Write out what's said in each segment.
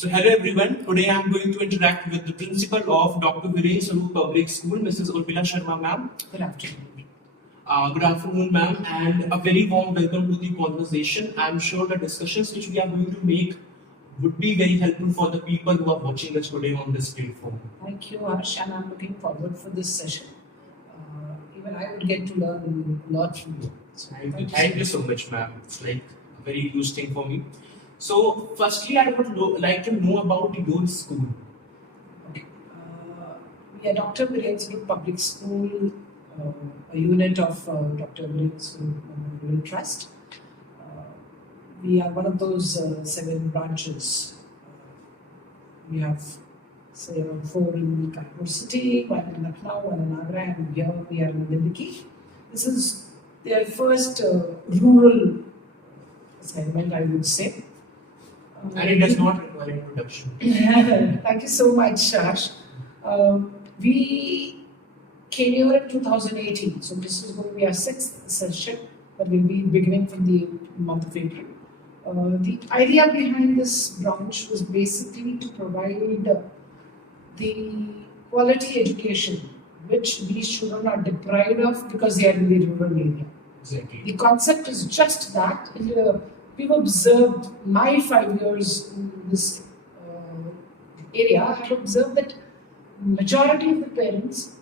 So hello everyone, today I am going to interact with the principal of Dr. Viren Sarup Public School, Mrs. Urmila Sharma ma'am. Good afternoon. Good afternoon ma'am, and a very warm welcome to the conversation. I am sure the discussions which we are going to make would be very helpful for the people who are watching us today on this platform. Thank you, Harsh, and I'm looking forward for this session. Even I would get to learn a lot from you. So Thank you so much ma'am, it's like a very huge thing for me. So firstly I would like to know about your school. Okay. We are Dr. Viren Sarup Public School, a unit of Dr. Viren Sarup Memorial Trust. We are one of those 7 branches. We have, say, around 4 in Kanpur city, 1 in Lucknow, 1 in Agra, and here we are in Bindiki. This is their first rural assignment, I would say. And it does not require introduction. Thank you so much, Harsh. We came here in 2018, so this is going to be our 6th session, but we'll be beginning from the month of April. The idea behind this branch was basically to provide the quality education which these children are deprived of because they are in the rural area. Exactly. The concept is just that. We've observed my 5 years in this area. I've observed that majority of the parents,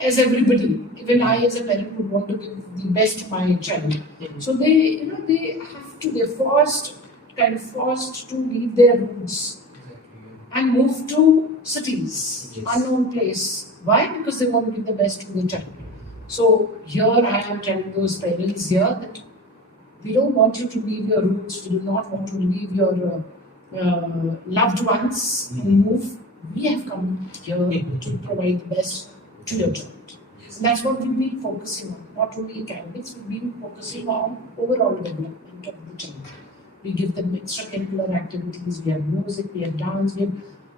as everybody, even I as a parent would want to give the best to my child. So they're forced to leave their roots and move to cities, Yes. unknown place. Why? Because they want to give the best to their child. So here I am telling those parents here that we don't want you to leave your roots. We do not want to leave your loved ones and move. We have come here to provide the best to your child. Yes. And that's what we've been focusing on. Not only academics, we've been focusing on overall development of the child. We give them extracurricular activities, we have music, we have dance, we have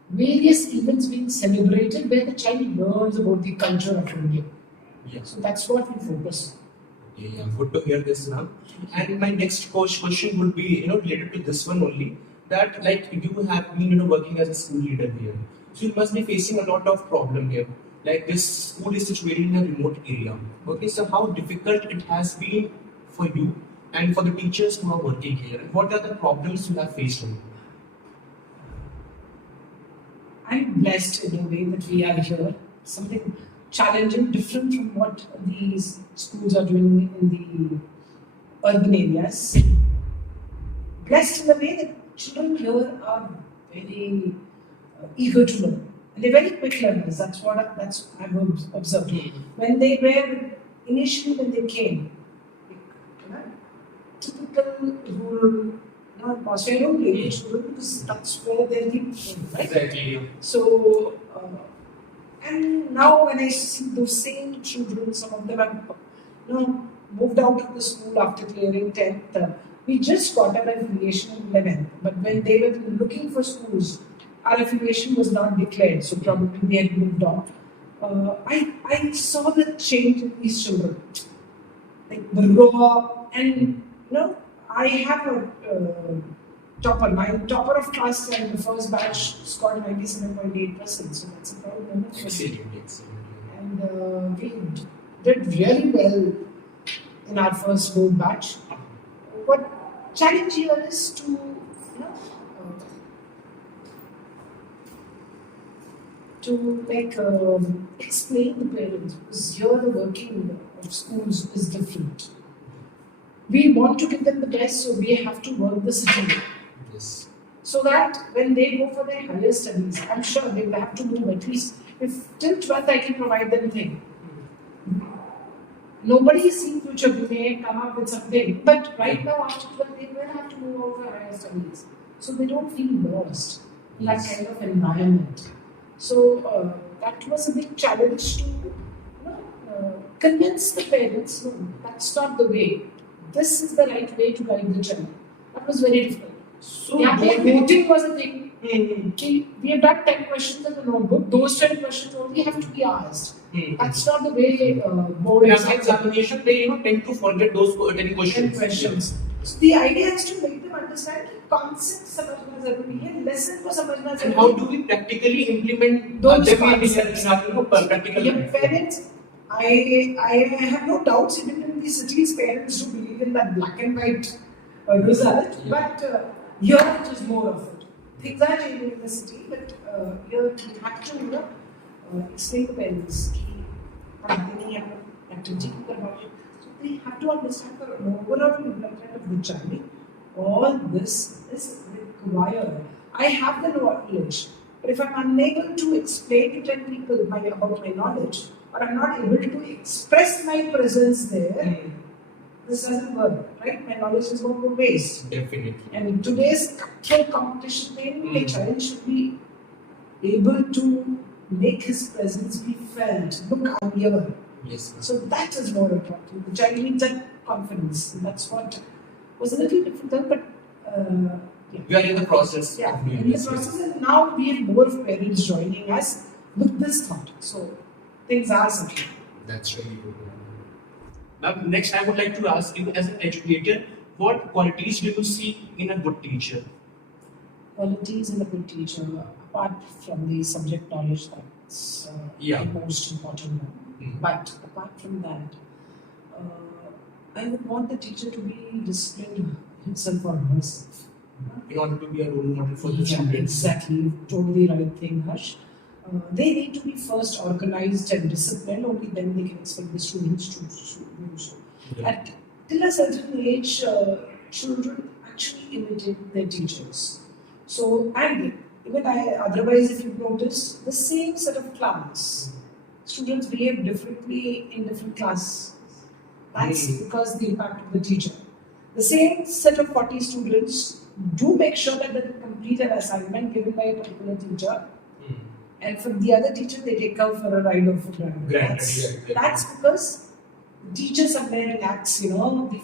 various events being celebrated where the child learns about the culture of India. Yes. So that's what we focus on. Yeah, good to hear this now. And my next question would be, related to this one only. That like you have been, working as a school leader here, so you must be facing a lot of problem here. Like this school is situated in a remote area. Okay, so how difficult it has been for you and for the teachers who are working here? And what are the problems you have faced? I'm blessed in a way that we are here. Something challenging, different from what these schools are doing in the urban areas. Blessed in the way that children here are very eager to learn. And they're very quick learners. That's I've observed. When they were initially when they came, typical rural. I don't blame children because that's where they're living, right? Exactly. So, and now when I see those same children, some of them have moved out of the school after clearing 10th. We just got our affiliation in 11th, but when they were looking for schools, our affiliation was not declared, so probably they had moved on. I saw the change in these children, like the raw, and I have a topper. My topper of class in the first batch scored 97.8%, so that's a proud moment for me. And we did really well in our first gold batch. What challenge here is to explain the parents, because here the working of schools is different. We want to give them the best, so we have to work the city. Yes. So that when they go for their higher studies, I'm sure they will have to move at least. If till 12th I can provide them thing. Nobody is seeing future. We may come up with something, but right now after 12th they will have to move over for higher studies. So they don't feel lost in that kind of environment. So that was a big challenge to convince the parents, no, that's not the way. This is the right way to guide the child. That was very difficult. So voting was a thing. We have done 10 questions in the notebook. Those 10 questions only have to be asked. That's not the way board examination, they tend to forget those 10 questions. So the idea is to make them understand कि concept समझना जरूरी है, lesson को समझना And जरूरी how है. do we practically implement Those them in concepts. our practical Yeah, life? parents, I have no doubts even in the cities, parents do believe in that black and white result, Yeah. but here it is more of it. Things are changing in the city, but here we have to explain to parents कि पढ़ाते नहीं हैं, activity क्यों करवाओगे. So they have to understand the overall development of the child. All this is required. I have the knowledge, but if I'm unable to explain to 10 people about my knowledge, or I'm not able to express my presence there, this doesn't work, right? My knowledge is going to waste. Definitely. And in today's cutthroat competition, a child should be able to make his presence be felt. Look, I'm here. Yes. So that is more important. The child needs that confidence. And that's what was a little difficult, but yeah. We are in the process Yeah, of doing in the this. process, and now we have more of parents joining us with this thought. So things are settling. That's really good. Now, next, I would like to ask you, as an educator, what qualities do you see in a good teacher? Qualities in a good teacher, apart from the subject knowledge, that's Yeah. the most important one. But apart from that, I would want the teacher to be disciplined himself or herself. In order to be a role model for the Yeah, students. exactly. Totally right thing, Harsh. They need to be first organized and disciplined, only then they can expect the students to do so. Yeah. At till a certain age, children actually imitate their teachers. So, and even otherwise, if you notice, the same set of class, students behave differently in different classes. That's because the impact of the teacher. The same set of 40 students do make sure that they complete an assignment given by a particular teacher. And from the other teacher, they take out for a ride or for granted. That's because the teacher somewhere lacks, the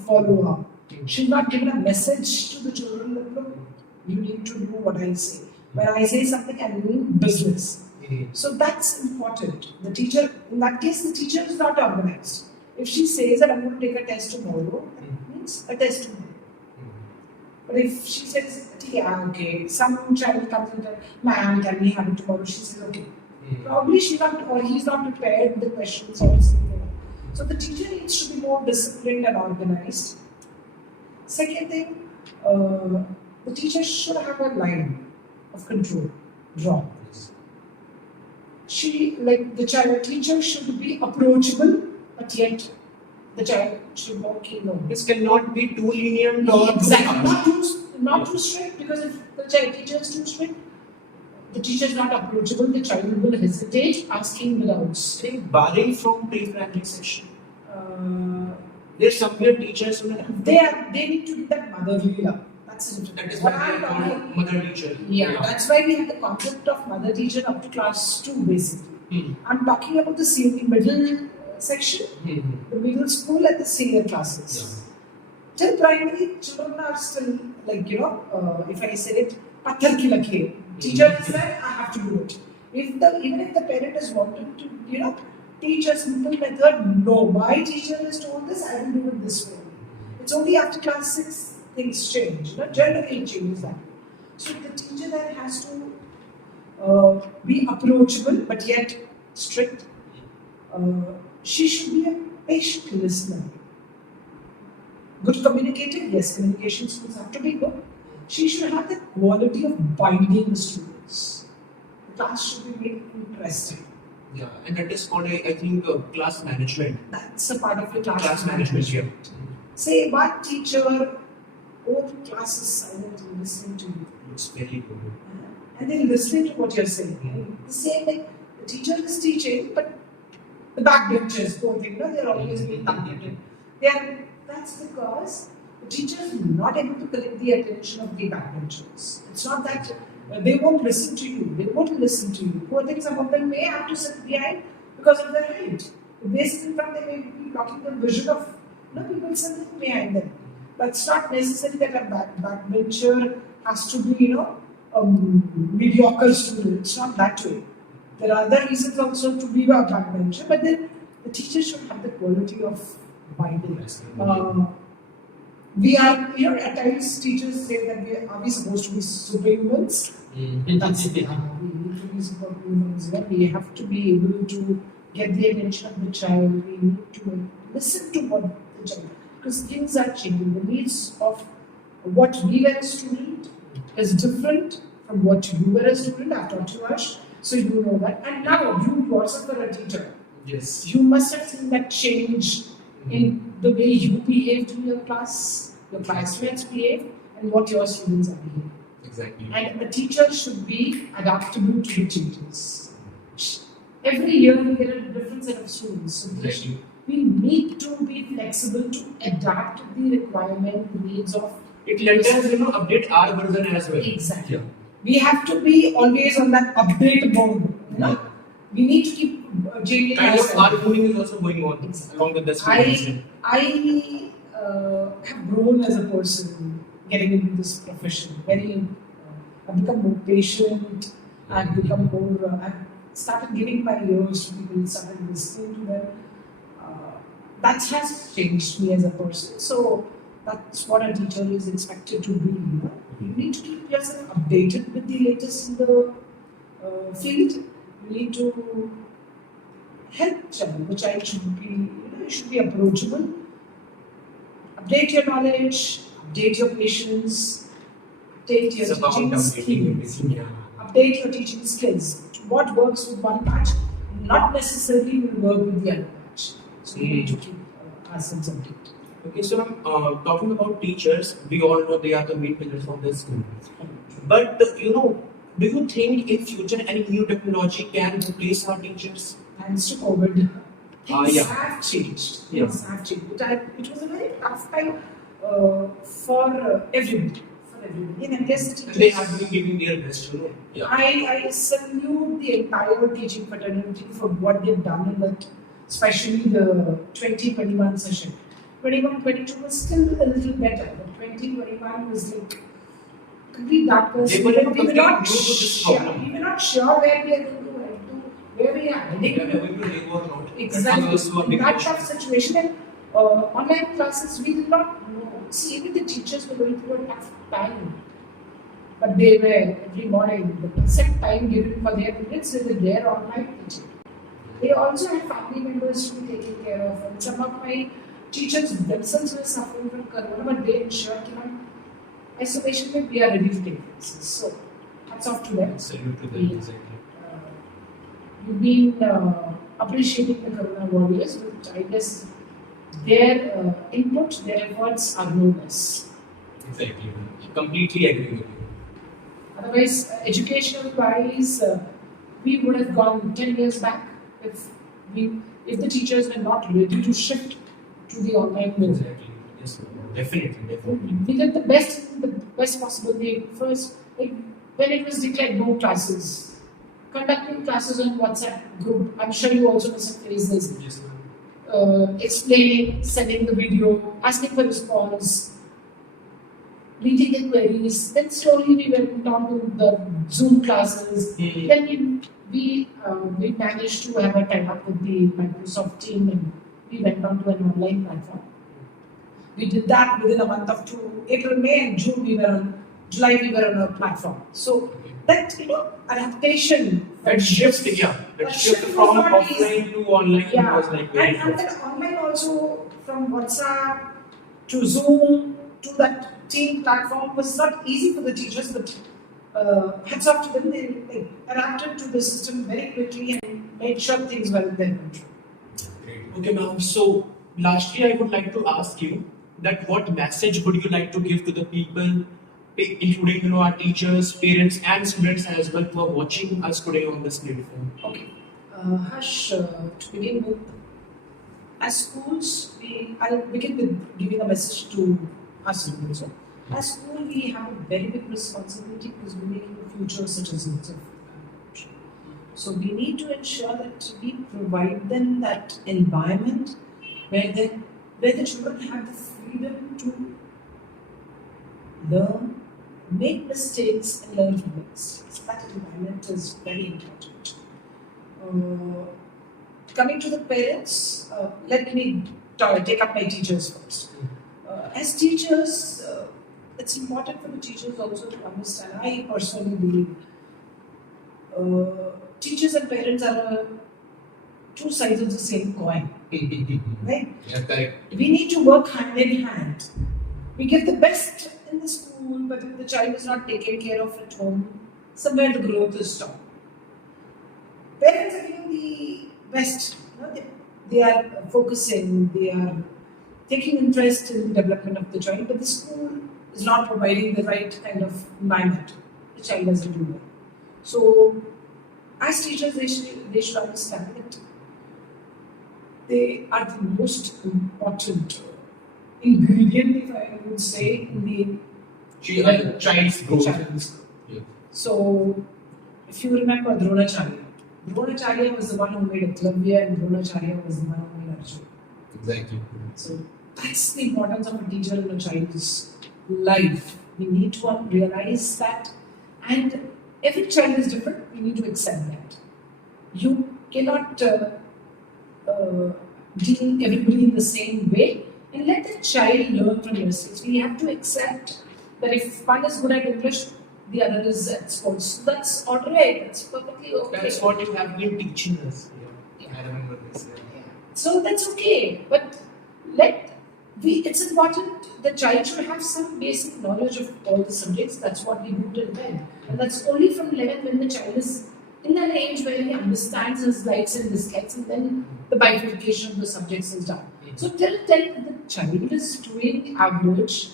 follow-up. She's not given a message to the children that, look, you need to do what I say. When I say something, I mean business. So that's important. The teacher, in that case, the teacher is not organized. If she says that I'm going to take a test tomorrow, that means a test tomorrow. But if she says, yeah, okay, some child comes and says, ma'am, can we have it tomorrow? She says, okay. Probably she's not, or he's not prepared with the questions or something. So the teacher needs to be more disciplined and organized. Second thing, the teacher should have a line of control drawn. The teacher should be approachable, but yet the child should not keen on. This cannot be too lenient or Exactly. Not too strict, because if the teacher is too strict, the teacher is not approachable, the child will hesitate asking the doubts. Barring from pre-primary section. There's somewhere teachers who They need to get that motherly love. That's the difference. that is why they are called mother teacher. Yeah, that's why we have the concept of mother teacher up to class 2 basically. I'm talking about the middle section, the middle school and the senior classes. Till primary, children are still if I say it, patthar ki lakir. Teacher is there, I have to do it. Even if the parent is wanting to, teach a simple method, no, my teacher has told this, I will do it this way. It's only after class 6 things change. Generally changes that. So the teacher then has to be approachable but yet strict. She should be a patient listener. Good communicator, yes, communication skills have to be good. She should have the quality of binding the students. The class should be made interesting. Yeah, and that is called, I think, class management. That's a part of the Class management, yeah. Say one teacher, all the class is silent and listening to you. It's very good. And then listening to what you're saying. The same thing, the teacher is teaching, but the backbenchers, they're always being targeted. That's because the teacher is not able to collect the attention of the backbenchers. It's not that they won't listen to you. They won't listen to you. Poor things, some of them may have to sit behind because of their height. If they sit in front, they may be blocking the vision of people sitting behind them. But it's not necessary that a backbencher has to be, a mediocre student. It's not that way. There are other reasons also to be a backbencher, but then the teacher should have the quality of binding. We are, at times teachers say that are we supposed to be superhumans? That's we need to be superhumans. We have to be able to get the attention of the child. We need to listen to what the child, because things are changing. The needs of what we were a student is different from what you were a student. I've taught you Ash, so you know that. And now you yourself are a teacher. Yes. You must have seen that change in the way you behave to your class, your classmates behave, and what your students are behaving. Exactly. And the teacher should be adaptable to the changes. Every year we get a different set of students. So Exactly. we need to be flexible to adapt the requirement, the needs of. It lets us, update our version as well. Exactly. Yeah. We have to be always on that update mode. We need to keep changing Kind of ourselves. our moving is also going on Exactly. along with the students. I have grown as a person getting into this profession. I've become more patient. I've become more. I've started giving my ears to people. Started listening to them. That has changed me as a person. So that's what a teacher is expected to be. You need to keep yourself updated with the latest in the field. You need to help child. The child should be, should be approachable. Update your knowledge, update your patience, update your It's about teaching updating skills. everything. Yeah. Update your teaching skills. What works with one batch not necessarily will work with the other batch. So we need to keep ourselves updated. Okay, so talking about teachers, we all know they are the main pillars of the school. But do you think in future any new technology can replace our teachers? Thanks to COVID, things Yeah. have changed. Yeah. Things have changed. It was a very tough time for everybody. And I guess the teachers, They have been giving their best, Yeah. I salute the entire teaching fraternity for what they've done in that, especially the 2021 session. 21-22 was still a little better, but 2021 was like complete darkness. They were We not new to this problem. we were not sure where we are going to head to, where we are heading. Yeah, we will live or not. Exactly. That was also a big That issue. tough situation, and online classes, we did not know. See, even the teachers were going through a tough time. But they were every morning, the set time given for their parents, they were there online teaching. They also had family members to be taken care of, and some of my teachers themselves were suffering from corona, but they ensured isolation that we are ready to take classes. So, hats off to them. Salute to them, exactly. You've been appreciating the Corona warriors, but I guess their input, their efforts are no less. Exactly. Completely agree with you. Otherwise, educational wise, we would have gone 10 years back if the teachers were not ready to shift to the online mode. Exactly. Yes, definitely. We did the best possible way. First, like when it was declared no classes, conducting classes on WhatsApp group. I'm sure you also must have faced this. Yes, Explaining, sending the video, asking for response, reading the queries. Then slowly we went on to the Zoom classes. Then we managed to have a tie-up with the Microsoft team, and we went on to an online platform. We did that within a month of April, May, and July we were on a platform. So that adaptation, that shift, that shift from offline to online was like very and then online also from WhatsApp to Zoom to that team platform was not easy for the teachers, but hats off to them. They adapted to the system very quickly and made sure things were in their control. Okay, ma'am. So lastly, I would like to ask you that what message would you like to give to the people, including our teachers, parents, and students as well, who are watching us today on this platform? Okay, Harsh, to begin with, as schools, I'll begin with giving a message to us students. As school, we have a very big responsibility because we're making the future citizens of the country. So we need to ensure that we provide them that environment where the children have the freedom to learn, make mistakes, and learn from mistakes. That environment is very important. Coming to the parents, let me take up my teachers first. as teachers, it's important for the teachers also to understand. I personally believe teachers and parents are two sides of the same coin, right? Yeah, correct. We need to work hand in hand. We give the best in the school, but if the child is not taken care of at home, somewhere the growth is stopped. Parents are giving the best. They are focusing, they are taking interest in the development of the child, but the school is not providing the right kind of environment. The child doesn't do well. So, as teachers, they should understand that they are the most important ingredient, if I would say, in the Child's growth. Child. Yeah. So, if you remember Dronacharya, Dronacharya was the one who made Eklavya, and Dronacharya was the one who made Arjuna. Exactly. So, that's the importance of a teacher in a child's life. We need to realize that, and every child is different. We need to accept that. You cannot deal everybody in the same way, and let the child learn from your mistakes. We have to accept that if one is good at English, the other is at sports. That's all right. That's perfectly okay. That's what you have been teaching us. Yeah. I remember this. Yeah. So that's okay. But it's important the child should have some basic knowledge of all the subjects. That's what we do till then. And that's only from 11 when the child is in that age where he understands his likes and dislikes, and then the bifurcation of the subjects is done. So till the child is doing average,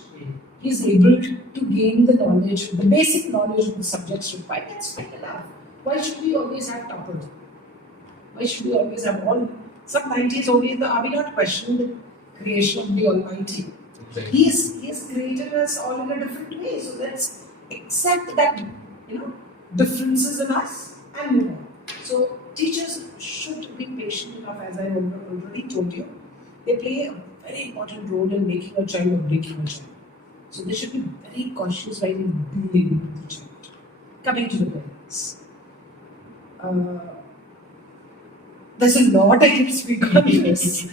he's able to gain the knowledge, the basic knowledge of the subjects required. That's fine enough. Why should we always have toppers? Why should we always have all? Some 90s only, are we not questioning the creation of the Almighty? Exactly. He has created us all in a different way. So let's accept that, differences in us and move on. So teachers should be patient enough, as I already told you. They play a very important role in making a child or breaking a child. So they should be very cautious while dealing with the child. Coming to the parents. There's a lot I can speak on this,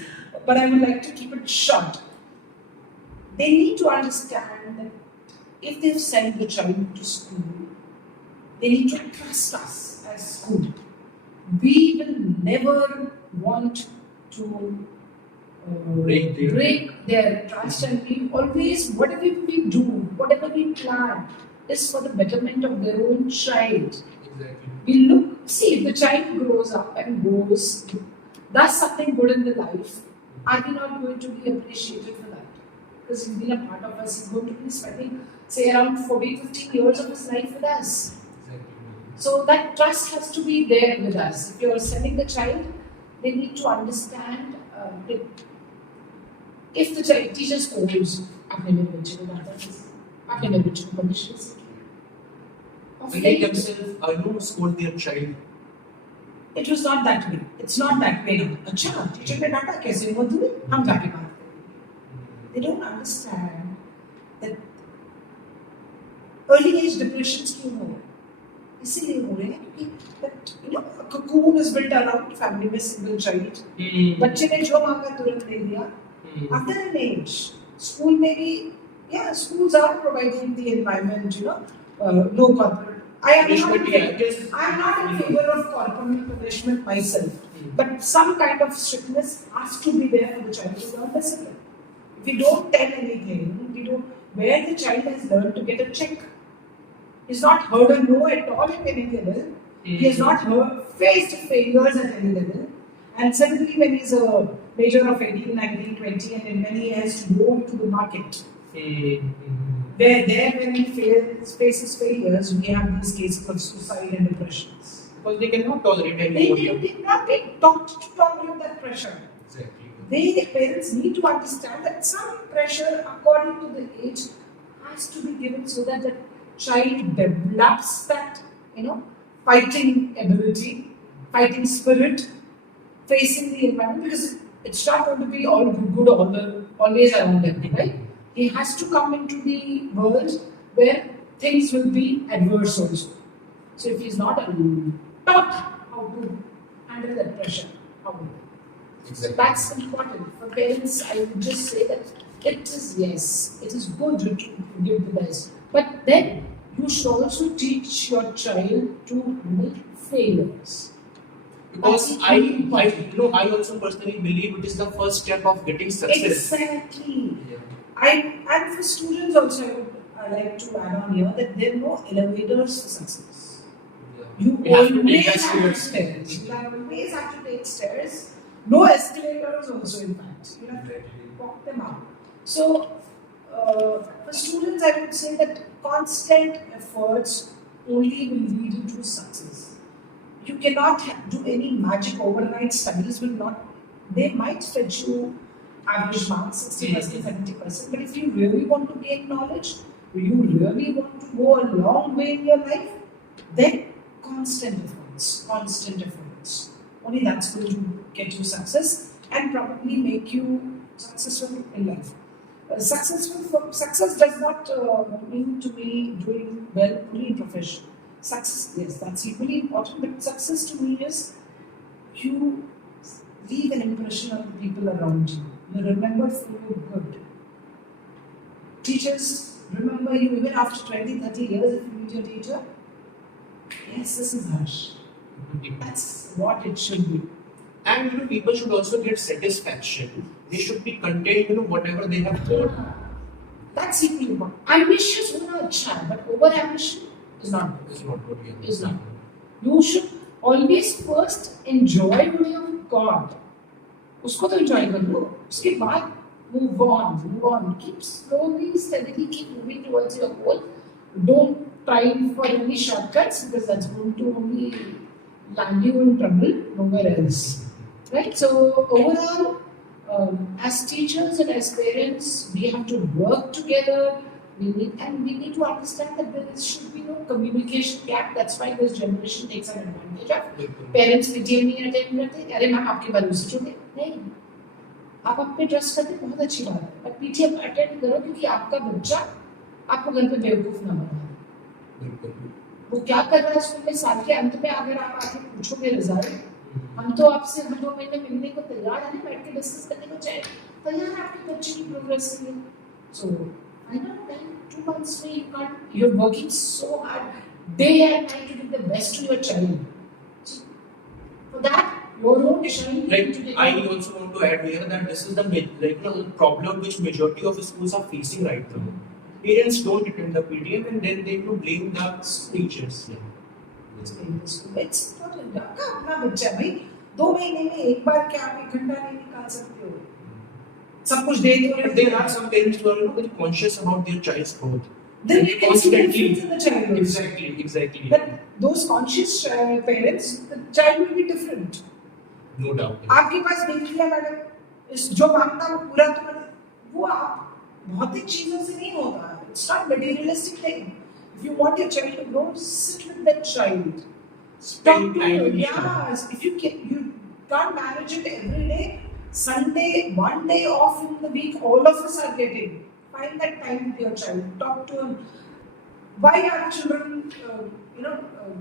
but I would like to keep it short. They need to understand that if they've sent the child to school, they need to trust us as school. We will never want to break their trust, and we always, whatever we do, whatever we plan, is for the betterment of their own child. Exactly. We see if the child grows up and does something good in the life, are we not going to be appreciated for that? Because he's been a part of us, he's going to be spending, say, around 40-50 years of his life with us. Exactly. So that trust has to be there with us. If you're sending the child, they need to understand that if the child teacher scolds, आपने मेरे बच्चे को डांटा कैसे? आपने मेरे बच्चे को पनिश कैसे किया? They themselves scold their child. It was not that way. It's not that way now. अच्छा, teacher ने डांटा कैसे हुआ तुम्हें? हम जाके बात करेंगे. They don't understand that early age depressions क्यों हो रहे हैं? इसीलिए हो रहे हैं क्योंकि that a cocoon is built around family में single child. बच्चे ने जो मांगा तुरंत दे दिया. After an age, school maybe, schools are providing the environment, no corporate. I am not in favor of corporal punishment myself, but some kind of strictness has to be there for the child to learn discipline. If we don't tell anything, where the child has learned to get a check, he's not heard a no at all at any level. He has not faced failures at any level. And suddenly when he's a major of 18, 19, 20, and then when he has to go to the market, when he faces failures, we have these cases of suicide and depressions. Because they cannot tolerate any They cannot be taught to tolerate that pressure. Exactly. The parents need to understand that some pressure according to the age has to be given so that the child develops that, fighting ability, fighting spirit, facing the environment, because it's not going to be all good always around him, right? He has to come into the world where things will be adverse also. So if he's not taught how to handle that pressure, how will he? Exactly. That's important. For parents, I would just say that it is, yes, it is good to give the best. But then you should also teach your child to handle failures. Because That's I, important. you know, I also personally believe it is the first step of getting success. Exactly. Yeah. And for students also, I like to add on here that there are no elevators for success. You We have to always take that have to stairs. stairs. You always have to take stairs. No escalators also, in fact. You have to walk them out. So, for students, I would say that constant efforts only will lead you to success. You cannot do any magic overnight. Studies will not. They might fetch you average marks, 60%, 70%. But if you really want to gain knowledge, you really want to go a long way in your life, then constant efforts, constant efforts. Only that's going to get you success and probably make you successful in life. Success does not mean to be doing well only in profession. Success, yes, that's equally important, but success to me is you leave an impression on the people around you. You're remembered for your good. Teachers remember you even after 20, 30 years if you meet your teacher. Yes, this is Harsh. That's what it should be. And you know, people should also get satisfaction. They should be content, you know, whatever they have got. That's equally important. Ambitious होना अच्छा है, but over ambition is not good. It's not good. Yeah. Is not good. You should always first enjoy what you have got. उसको तो enjoy कर लो. उसके बाद move on. Keep slowly, steadily, keep moving towards your goal. Don't try for any shortcuts because that's going to only land you in trouble, nowhere else. Right? So overall, as teachers and as parents, we have to work together. We need to understand that there should be no communication gap. That's why this generation takes an advantage of. Parents PTM नहीं attend करते, अरे मैं आपके भरोसे छोड़े नहीं. आप आप पे ट्रस्ट करते बहुत अच्छी बात है, पर PTM अटेंड करो क्योंकि आपका बच्चा आपको घर पे बेवकूफ ना बनाए. वो क्या कर रहा है स्कूल में साल के अंत में अगर आप आके पूछोगे रिजल्ट, हम तो आपसे हर 2 महीने मिलने को तैयार हैं, बैठ के डिस्कस करने को तैयार हैं आपके बच्चे की प्रोग्रेस के लिए. सो I know that 2 months में you're working so hard day and night to give the best to your child. So for that, your own decision. Like I also want to add here that this is the problem which majority of schools are facing right now. Parents don't attend the PTM and then they blame the teachers. It's not आपका अपना बच्चा है भाई. 2 महीने में एक बार क्या आप 1 घंटा नहीं निकाल सकते हो? सब कुछ दे दो. There are some parents who are very conscious about their child's growth. Then you can see the Constantly. difference in the child. Exactly. But those conscious parents, the child will be different. No doubt. आपके पास देख लिया madam, इस जो मांगना वो पूरा तो वो आप भौतिक चीजों से नहीं होगा. It's not materialistic thing. If you want your child to grow, sit with that child. Talk to him. Yes. If you can't manage it every day. Sunday, 1 day off in the week, all of us are getting. Find that time with your child. Talk to him. Why are children,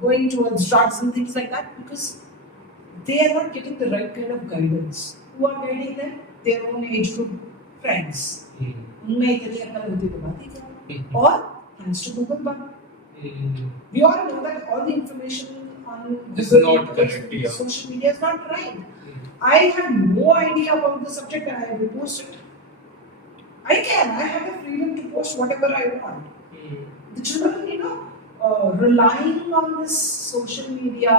going towards drugs and things like that? Because they are not getting the right kind of guidance. Who are guiding them? Their own age group friends. उनमें इतनी अकल होती तो बात ही क्या? और thanks to Google Bug. We all know that all the information on This is not correct. Yeah. social media is not right. I had no idea about the subject and I will post it. I have the freedom to post whatever I want. The children, relying on this social media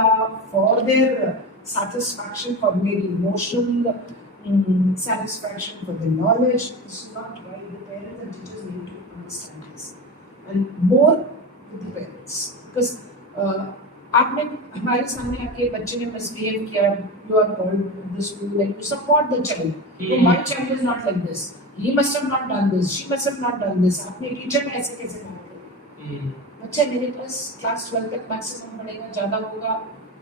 for their satisfaction, for maybe emotional satisfaction, for their knowledge, this is not right. The parents and teachers need to understand this. And more with the parents. Because आपने हमारे सामने आपके बच्चे ने misbehave किया, you are called to the school, like to support the child. So my child is not like this. He must have not done this. She must have not done this. आपने teacher ने ऐसे कैसे कहा? बच्चा मेरे पास class 12 तक maximum पढ़ेगा, ज़्यादा होगा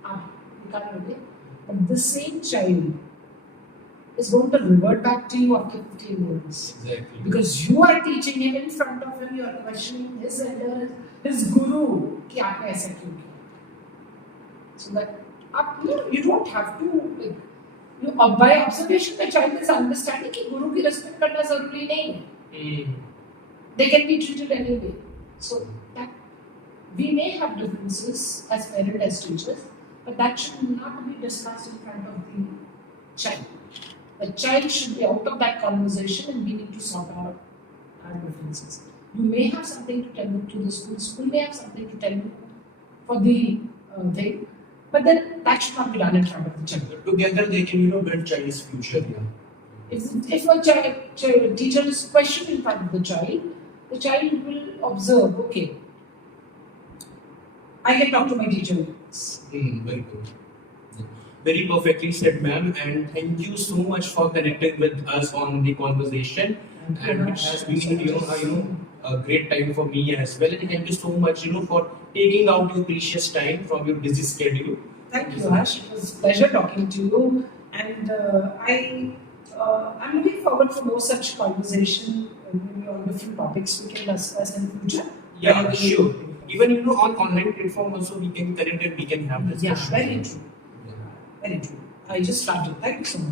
आप निकाल लोगे. But the same child is going to revert back to you after 15 years. Exactly. Because you are teaching him in front of him, you are questioning his elder, his guru, कि आपने ऐसा क्यों किया? So that you don't have to, by observation the child is understanding कि गुरु की respect करना जरूरी नहीं है. Mm. They can be treated anyway. So that we may have differences as parents, as teachers, but that should not be discussed in front of the child. The child should be out of that conversation and we need to sort out our differences. You may have something to tell to the school, school may have something to tell you for the thing, but then that should not be done in front of the child. Together they can, build child's future. Yeah. If a teacher is questioned in front of the child will observe, okay, I can talk to my teacher. Very good. Very perfectly said, ma'am. And thank you so much for connecting with us on the conversation. And it has been, a great time for me as well. And thank you so much, for taking out your precious time from your busy schedule. Thank you, Ash. It was a pleasure talking to you, and I'm looking forward for more such conversation, maybe on different topics we can discuss in future. Yeah, Whenever sure. Even on online platform also we can connect and we can have this. Yeah, discussion. very true. Very true. I just started. Thank you so much.